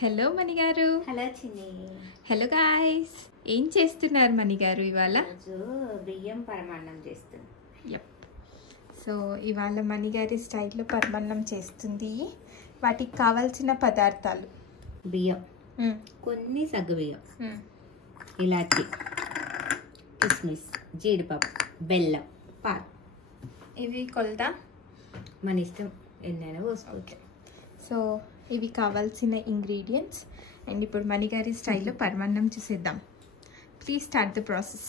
Hello మణి గారు. Hello చిన్ని. Hello guys. ఏం చేస్తున్నారు మణి గారు ఇవాళ? బియ్యం పరమాన్నం చేస్తుంది. యప్. సో ఇవాళ మణి గారి స్టైల్లో పరమాన్నం చేస్తుంది. వాటికి కావాల్సిన పదార్థాలు: బియ్యం, కొన్ని సగ్గు బియ్యం, ఇలాచి, కిస్మిస్, జీడిపప్పు, బెల్లం, పాలు. ఇవి కొలత మన ఇష్టం, ఎన్నైనా పోసుకోవచ్చు. సో ఇవి కావాల్సిన ఇంగ్రీడియంట్స్. అండ్ ఇప్పుడు మణి గారి స్టైల్లో పరమాన్నం చేసేద్దాం. Please start the process.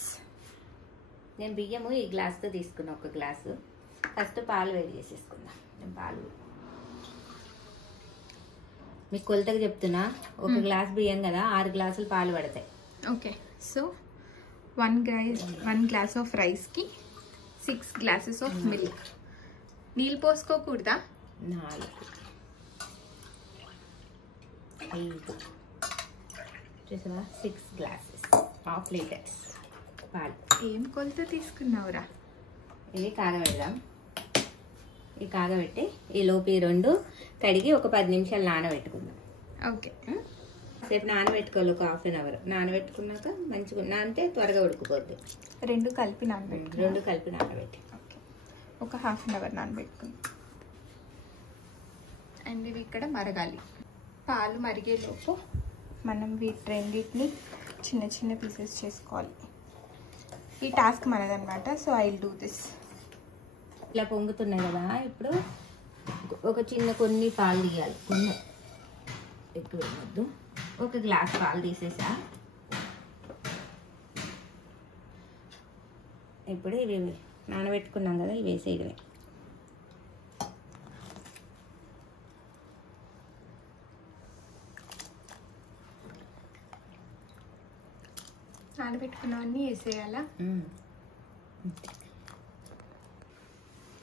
నేను బియ్యము ఈ గ్లాస్తో తీసుకున్నా, ఒక గ్లాసు. ఫస్ట్ పాలు వేడి చేసేసుకుందాం. నేను పాలు మీకు కొలతగా చెప్తున్నా. ఒక గ్లాస్ బియ్యం కదా, 6 గ్లాసులు పాలు పడతాయి. ఓకే. సో 1 గ్లాస్ ఆఫ్ రైస్కి 6 గ్లాసెస్ ఆఫ్ మిల్క్. నీళ్ళు పోసుకోకూడదా? 4, 5 చూసావా, 6 గ్లాసెస్, ½ లీటర్స్ పాలు. ఏం కొలత తీసుకున్నావురా? ఇది కాగబెడదాం. ఈ కాగబెట్టి ఈ లోపు ఈ 2 కడిగి ఒక 10 నిమిషాలు నానబెట్టుకుందాం. ఓకే. రేపు నానబెట్టుకోవాలి, ఒక ½ అన్ అవర్. నానబెట్టుకున్నాక మంచిగా నానితే త్వరగా ఉడికిపోద్ది. 2 కలిపి నానబెట్టు. 2 కలిపి నానబెట్టి ఓకే, ఒక ½ అన్ అవర్ నానబెట్టుకుందాం. అండ్ ఇవి ఇక్కడ మరగాలి. పాలు మరిగేలోపు మనం వీటిని చిన్న చిన్న పీసెస్ చేసుకోవాలి. ఈ టాస్క్ మనదన్నమాట. So I will do this. ఇలా పొంగుతున్నాయి కదా, ఇప్పుడు ఒక కొన్ని పాలు తీయాలి. కొన్ని ఎక్కువ వేయవద్దు. 1 గ్లాస్ పాలు తీసేసా. ఇప్పుడు ఇవి నానబెట్టుకున్నాం కదా, ఇవి వేసేయడమే. నానబెట్టుకున్నవన్నీ వేసేయాలా?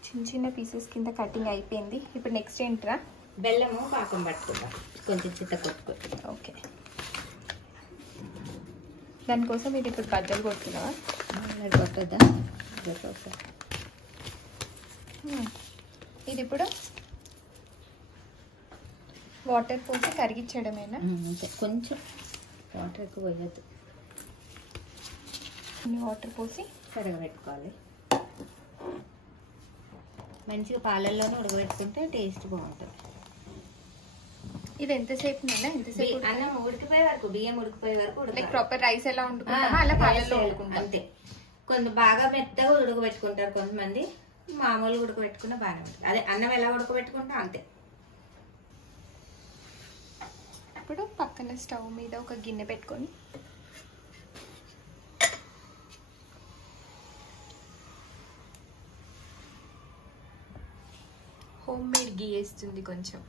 చిన్న చిన్న పీసెస్ కింద కటింగ్ అయిపోయింది. ఇప్పుడు నెక్స్ట్ ఏంట్రా? బెల్లము పాకం పట్టుకుంటాం, కొంచెం చిత్త కొట్టుకుంటాం. ఓకే. దానికోసం ఇది ఇప్పుడు బద్దలు కొడుతున్నావా? కొట్టద్దా? ఇది ఇప్పుడు వాటర్ పోసి కరిగించడమేనా? కొంచెం వాటర్ ఎక్కువ పోయద్దు. వాటర్ పోసి కరగబెట్టుకోవాలి. మంచిగా పాలల్లోనే ఉడకబెట్టుకుంటే టేస్ట్ బాగుంటుంది. ఇది ఎంతసేపు నైనా? ఎంతసేపు? అన్నం ఉడికిపోయే వరకు, బియ్యం ఉడికిపోయే వరకు. లైక్ ప్రాపర్ రైస్ ఎలా వండుకుంటామో అలా పాలల్లో వండుకుంటాం. అంతే. కొంత బాగా మెత్తగా ఉడకబెట్టుకుంటారు కొంతమంది, మామూలుగా ఉడకబెట్టుకున్న బాగానే ఉంటుంది. అదే అన్నం ఎలా ఉడకబెట్టుకుంటా అంతే. ఇప్పుడు పక్కన స్టవ్ మీద ఒక గిన్నె పెట్టుకొని హోమ్ మేడ్ గీ వేస్తుంది. కొంచెం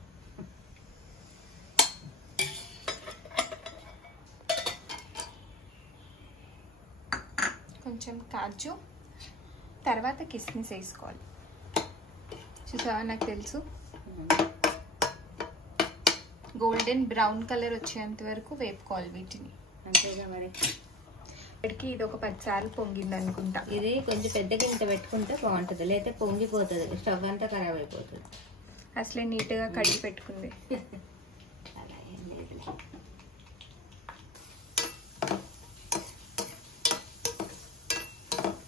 కాజు, తర్వాత కిస్మిస్ వేసుకోవాలి. చూసావా, నాకు తెలుసు. గోల్డెన్ బ్రౌన్ కలర్ వచ్చేంత వరకు వేపుకోవాలి వీటిని. అంతేగా మరి. ఇప్పటికి ఇది ఒక 10 సార్లు పొంగింది అనుకుంటా. ఇది కొంచెం పెద్ద గిన్నె పెట్టుకుంటే బాగుంటుంది, లేకపోతే పొంగిపోతుంది, స్టవ్ అంతా ఖరాబ్ అయిపోతుంది. అసలే నీట్గా కడిగి పెట్టుకుంది. అలా ఏం లేదులే.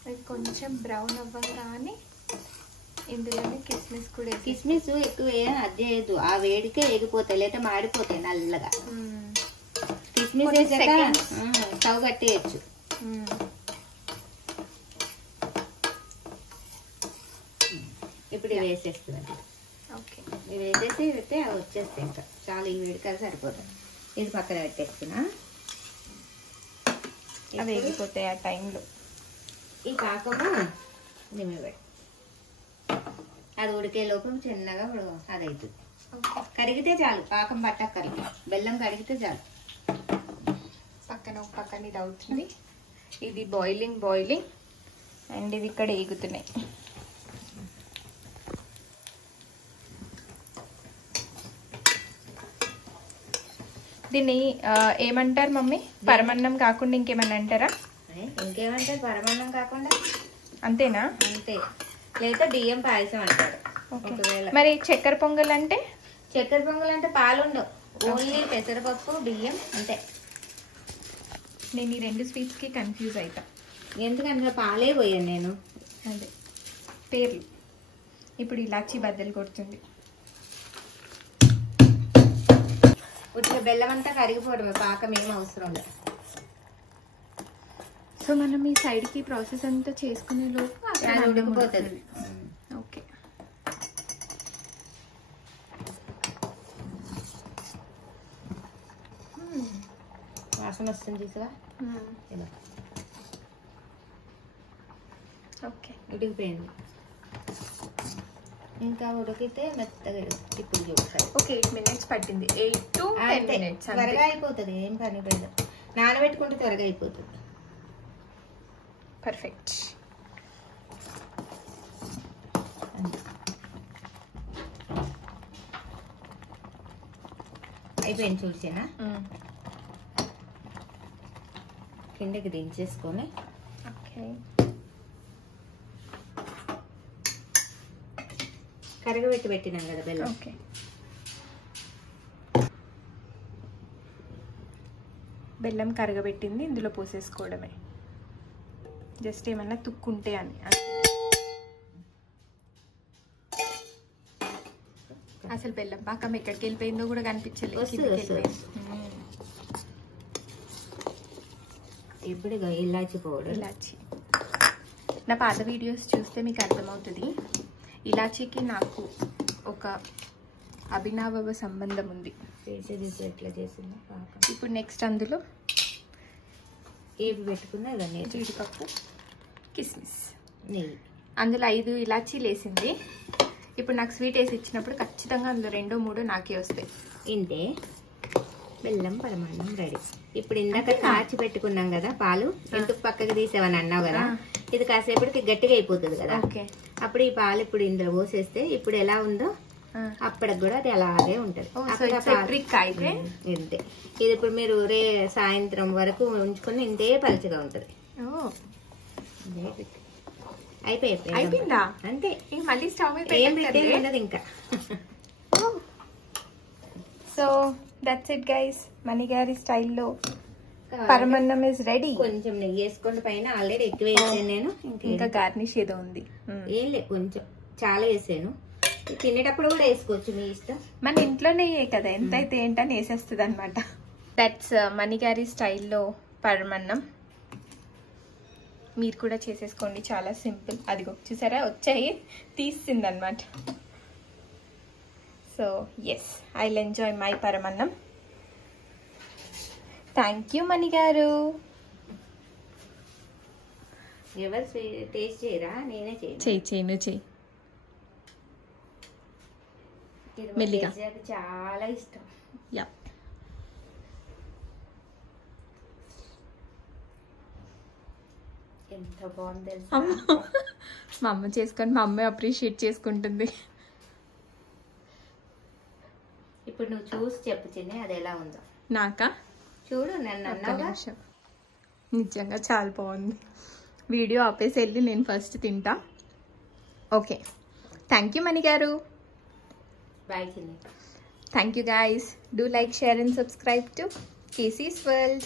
అది కొంచెం బ్రౌన్ అవ్వగానే ఇందులోనే కిస్మిస్ కూడా. కిస్మిస్ ఎక్కువ అది చేయద్దు, ఆ వేడికే ఎగిపోతాయి, లేదా మాడిపోతాయి నల్లగా. కిస్మిస్ వేసాక స్టవ్ కట్టేయచ్చు. ఇప్పుడు ఇవి వేసేస్తుంది. ఓకే, ఇవి వేసేసి పెడితే అవి వచ్చేస్తాయి. ఇంకా చాలా ఈ వేడికి అది సరిపోతుంది. ఇది పక్కన పెట్టేస్తున్నా. అవి వేగిపోతాయి ఆ టైంలో. ఈ పాకము నిమ్మబెట్టి అది ఉడికే లోపల చిన్నగా అది అవుతుంది. కరిగితే చాలు, పాకం పట్టక్కర్లేదు. బెల్లం కరిగితే చాలు. పక్కన ఇది అవుతుంది. ఇది బాయిలింగ్ అండ్ ఇవి ఇక్కడ ఏగుతున్నాయి. దీన్ని ఏమంటారు మమ్మీ? పరమాన్నం కాకుండా ఇంకేమన్నా అంటారా? ఇంకేమంటారు పరమాన్నం కాకుండా? అంతేనా? అంతే. లేదా బియ్యం పాయసం అంటారు. మరి చక్కెర పొంగల్ అంటే? చక్కెర పొంగల్ అంటే పాలు ఉండవు, ఓన్లీ పెసరపప్పు బియ్యం అంతే. నేను ఈ 2 స్వీట్స్కి కన్ఫ్యూజ్ అవుతా, ఎందుకంటే పాలే పోయాను నేను. అదే పేర్లు. ఇప్పుడు ఇలాచి బద్దలు కొడుతుంది. ఉట్టిగా బెల్లం అంతా కరిగిపోవడమే, పాకం ఏం అవసరం లేదు. సో మనం ఈ సైడ్కి ప్రాసెస్ అంతా చేసుకునే లోపు అది ఉడికిపోతుంది. ఓకే. వాసన వస్తుంది చూసావా? ఇలా ఓకే, ఉడికిపోయింది. ఇంకా ఉడికితే మెత్తగా ఇప్పుడు చూస్తాయి. ఓకే, 8 minutes పట్టింది. 8 to 10 minutes త్వరగా అయిపోతుంది, ఏం పని లేదు. నానబెట్టుకుంటే త్వరగా అయిపోతుంది. పర్ఫెక్ట్. అయిపోయింది చూసేనా? కిందకి దించేసుకొని ఓకే, కరగబెట్టి పెట్టినాం కదా బెల్లం. ఓకే. బెల్లం కరగబెట్టింది ఇందులో పోసేసుకోవడమే, జస్ట్ ఏమన్నా తుక్కుంటే అని. అసలు బెల్లం పాకం ఎక్కడికి వెళ్ళిపోయిందో కూడా కనిపించలేదు. ఇప్పుడు ఇలాచి పౌడర్. ఇలాచి నా పాత వీడియోస్ చూస్తే మీకు అర్థమవుతుంది. ఇలాచీకి నాకు ఒక అభినవ సంబంధం ఉంది. ఎట్లా చేసిందో పాకం. ఇప్పుడు నెక్స్ట్ అందులో ఏవి పెట్టుకున్నా ఇవన్నీ జీడిపప్పు, కిస్మిస్, నెయ్యి. అందులో 5 ఇలాచీలు వేసింది. ఇప్పుడు నాకు స్వీట్ వేసి ఇచ్చినప్పుడు ఖచ్చితంగా అందులో 2, 3 నాకే వస్తాయి. ఇంతే బెల్లం పరమాన్నం రెడీ. ఇప్పుడు ఇందాక కాచి పెట్టుకున్నాం కదా పాలు, ఎందుకు పక్కకి తీసావని అన్నావు కదా, ఇది కాసేపటికి గట్టిగా అయిపోతుంది కదా. అప్పుడు ఈ పాలు ఇప్పుడు ఇందులో పోసేస్తే ఇప్పుడు ఎలా ఉందో అప్పటికి కూడా అది అలాగే ఉంటది. ఇంతే. ఇది ఇప్పుడు మీరు సాయంత్రం వరకు ఉంచుకొని ఇంతే పలుచగా ఉంటది. అయిపోయిందా? అంతే, మళ్ళీ స్టవ్ మీద ఏం పెట్టేది ఉండదు ఇంకా. సో దట్స్ ఇట్ గైస్, మణిగారి స్టైల్లో పరమన్నం ఇస్ రెడీ. కొంచెం నెయ్యి వేసుకోండి పైన, ఆల్రెడీ ఎక్కువ వేసాను నేను. ఇంకా గార్నిష్ ఏదో ఉంది. ఏం లేదు, కొంచెం చాలా వేసాను. తినేటప్పుడు కూడా వేసుకోవచ్చు, మీ ఇష్టం. మన ఇంట్లో నెయ్యే కదా, ఎంత అయితే ఏంటని వేసేస్తుంది అనమాట. దట్స్ మణిగారి స్టైల్లో పరమన్నం. మీరు కూడా చేసేసుకోండి, చాలా సింపుల్. అదిగో చూసారా వచ్చాయి, తీసింది అనమాట. So yes, I will enjoy my paramannam. Thank you మణిగారు. ఎవరు టేస్ట్ చేయరా? నేనే చెయ్యి మెల్లిగా. చాలా ఇష్టం. యా, ఎంత బాగుంది. మా అమ్మ చేసుకొని మా అమ్మ అప్రిషియేట్ చేసుకుంటుంది. ఇప్పుడు నువ్వు చూసి చెప్పు చిన్ని, అది ఎలా ఉందో. నాకా? చూడు, నన్ను అన్నావుగా. నిజంగా చాలా బాగుంది. వీడియో ఆపేసి వెళ్ళి నేను ఫస్ట్ తింటా. ఓకే, థ్యాంక్ యూ మణిగారు. Bye Chinni. Thank you guys. Do like, share and subscribe to Casey's World.